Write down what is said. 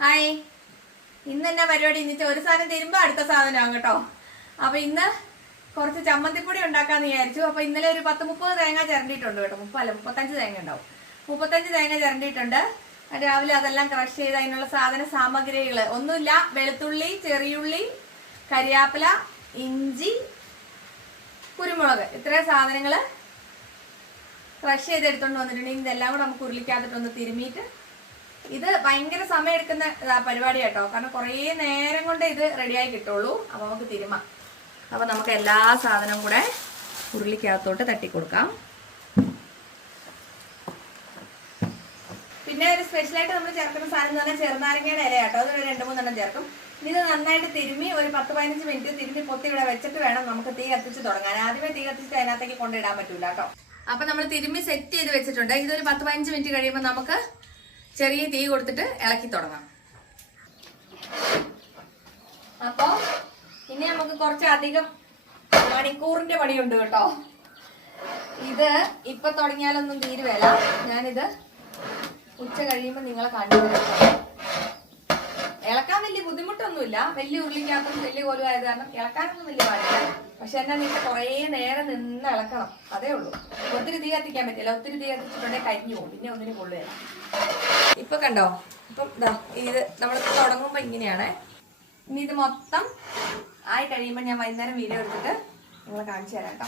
Hi. ഇന്ന് എന്നാ പരിപാടി? ഇന്നിട്ട് ഒരു സാധനം തരുമ്പോ അടുത്ത സാധനമാകും കേട്ടോ. അപ്പൊ ഇന്ന് കുറച്ച് ചമ്മന്തിപ്പൊടി ഉണ്ടാക്കാന്ന് വിചാരിച്ചു. അപ്പൊ ഇന്നലെ ഒരു 10-30 തേങ്ങ ചിരണ്ടിയിട്ടുണ്ട് കേട്ടോ. 35 തേങ്ങ ഉണ്ടാവും. 35 തേങ്ങ ചിരണ്ടിയിട്ടുണ്ട്. രാവിലെ അതെല്ലാം ക്രഷ് ചെയ്ത് അതിനുള്ള സാധന സാമഗ്രികൾ ഒന്നുമില്ല. വെളുത്തുള്ളി, ചെറിയുള്ളി, കരിയാപ്പില, ഇഞ്ചി, കുരുമുളക്, ഇത്രയും സാധനങ്ങള് ക്രഷ് ചെയ്ത് എടുത്തോണ്ട് വന്നിട്ടുണ്ട്. ഇതെല്ലാം കൂടെ നമുക്ക് ഉരുളിക്കാത്തിട്ടൊന്ന് തിരുമിയിട്ട്, ഇത് ഭയങ്കര സമയം എടുക്കുന്ന പരിപാടി കേട്ടോ. കാരണം കുറേ നേരം കൊണ്ട് ഇത് റെഡിയായി കിട്ടുള്ളൂ. അപ്പൊ നമുക്ക് തിരുമാം. അപ്പൊ നമുക്ക് എല്ലാ സാധനവും കൂടെ ഉരുളിക്കകത്തോട്ട് തട്ടിക്കൊടുക്കാം. പിന്നെ ഒരു സ്പെഷ്യലായിട്ട് നമ്മൾ ചേർക്കുന്ന സാധനം എന്ന് പറഞ്ഞാൽ ചെറുനാരങ്ങയുടെ ഇല കേട്ടോ. അതൊരു 2-3 എണ്ണം ചേർക്കും. ഇത് നന്നായിട്ട് തിരുമ്മി ഒരു 10-15 മിനിറ്റ് തിരുമ്മി പൊത്തി ഇവിടെ വെച്ചിട്ട് വേണം നമുക്ക് തീ കത്തിച്ച് തുടങ്ങാൻ. ആദ്യമേ തീ കത്തിച്ചിട്ട് അതിനകത്തേക്ക് കൊണ്ടിടാൻ പറ്റൂല കേട്ടോ. അപ്പൊ നമ്മൾ തിരുമ്മി സെറ്റ് ചെയ്ത് വെച്ചിട്ടുണ്ട്. ഇതൊരു 10-15 മിനിറ്റ് കഴിയുമ്പോൾ നമുക്ക് ചെറിയ തീ കൊടുത്തിട്ട് ഇളക്കി തുടങ്ങാം. അപ്പൊ ഇനി നമുക്ക് കുറച്ചധികം മണിക്കൂറിന്റെ പണിയുണ്ട് കേട്ടോ. ഇത് ഇപ്പൊ തുടങ്ങിയാലൊന്നും തീരുവല്ല. ഞാനിത് ഉച്ച കഴിയുമ്പോൾ നിങ്ങളെ കാണിച്ചു തരാം. ഇളക്കാൻ വലിയ ബുദ്ധിമുട്ടൊന്നുമില്ല. വലിയ ഉരുളിക്കകത്തും വലിയ കോലും ആയത് കാരണം ഇളക്കാനൊന്നും വലിയ പാടില്ല. പക്ഷെ എന്നാ നിങ്ങൾ കുറേ നേരം നിന്ന് ഇളക്കണം, അതേ ഉള്ളൂ. ഒത്തിരി തീ കത്തിക്കാൻ പറ്റില്ല. ഒത്തിരി തീ കത്തിച്ചിട്ടുണ്ടെങ്കിൽ കരിഞ്ഞു പോകും, പിന്നെ ഒന്നിനും കൊള്ളുകയില്ല. ഇപ്പൊ കണ്ടോ, ഇപ്പം ഇതാ ഇത് നമ്മൾ തുടങ്ങുമ്പോ ഇങ്ങനെയാണ്. ഇനി ഇത് മൊത്തം ആയി കഴിയുമ്പോൾ ഞാൻ വൈകുന്നേരം വീഡിയോ എടുത്തിട്ട് നിങ്ങളെ കാണിച്ചു തരാം കേട്ടോ.